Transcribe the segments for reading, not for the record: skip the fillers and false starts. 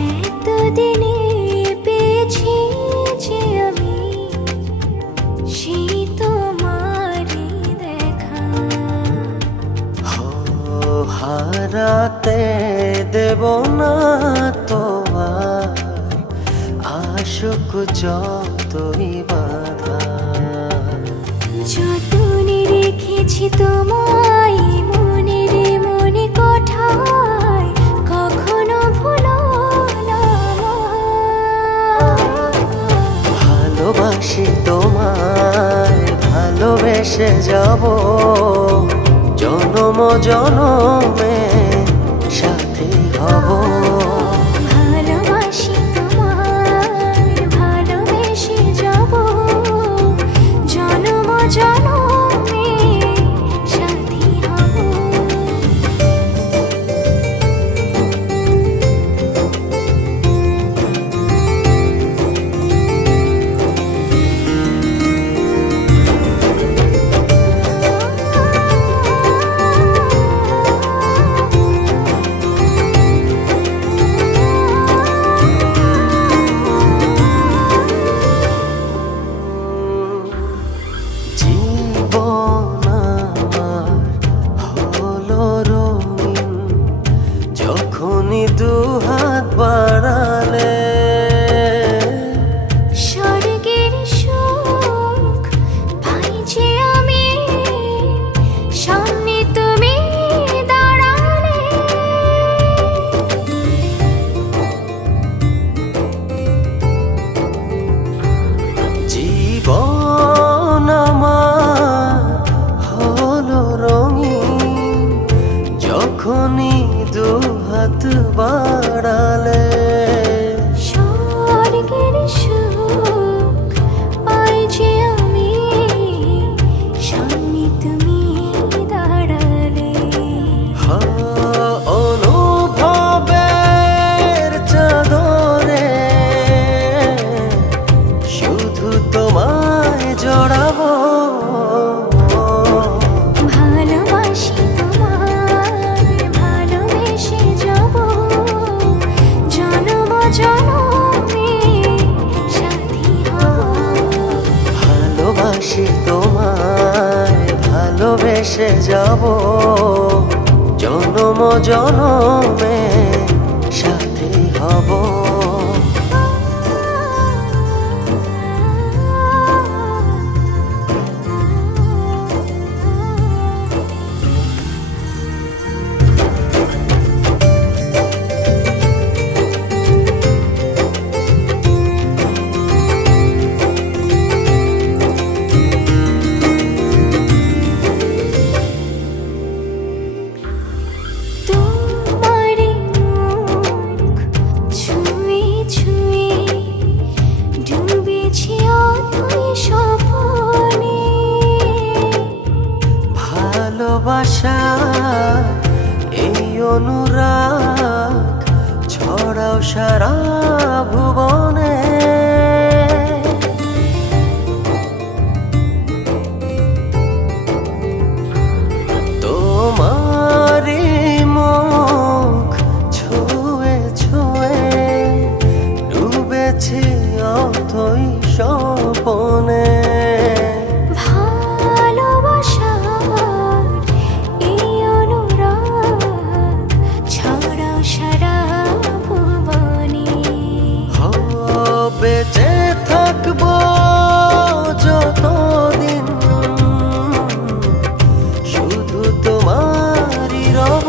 এতদিনে পেয়েছি যে আমি সেই তোমারই দেখা। হারাতে দেব না তোমার আশুক যতই বাধা। যতনে রেখেছি তোমায় মনের মনে কোঠায়, কখনো ভুলো না আমায়। ভালোবাসি তোমায়, ভালোবেসে যাব জনম জনমে সাথী হব। ভালোবাসি তোমায়, ভালোবেসে যাব জনম জনমে সাথী হব। জীবন আমার হলো রঙিন যখনই দুহাত বাড়ালে। স্বর্গের সুখ পাই যে আমি সামনে তুমি দাঁড়ালে। জীবন আমার হলো রঙিন যখনই দুহাত বাড়ালে। স্বর্গের সুখ পাই যে আমি সামনে তুমি দাঁড়ালে। অনুভবের চাদরে শুধু তোমায় জড়াবো। ভালোবাসি তোমায়, ভালোবেসে যাব জনম জনমে সাথী হব। ভালোবাসি তোমায়, ভালোবেসে যাব জনম জনমে সাথী হব। তোমার মুখ ছুঁয়ে ছুঁয়ে ডুবেছি অথই স্বপ্নে। ভালোবাসা এই অনুরাগ ছড়াও সারা ভুবনে। তোমারই মুখ ছুঁয়ে ছুঁয়ে ডুবেছি অথই স্বপনে। ভালোবাসার এই অনুরাগ ছড়াও সারা ভুবনে। বেঁচে থাকবো যতদিন শুধু তোমারই রব।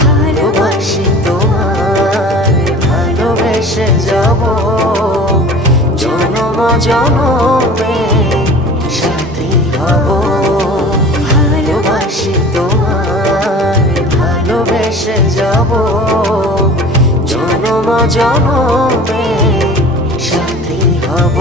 ভালোবাসি তোমায়, ভালোবেসে যাব জনম জনমে সাথী হব। ভালোবাসি তোমায়, ভালোবেসে যাব জনম জনমে সাথী হব।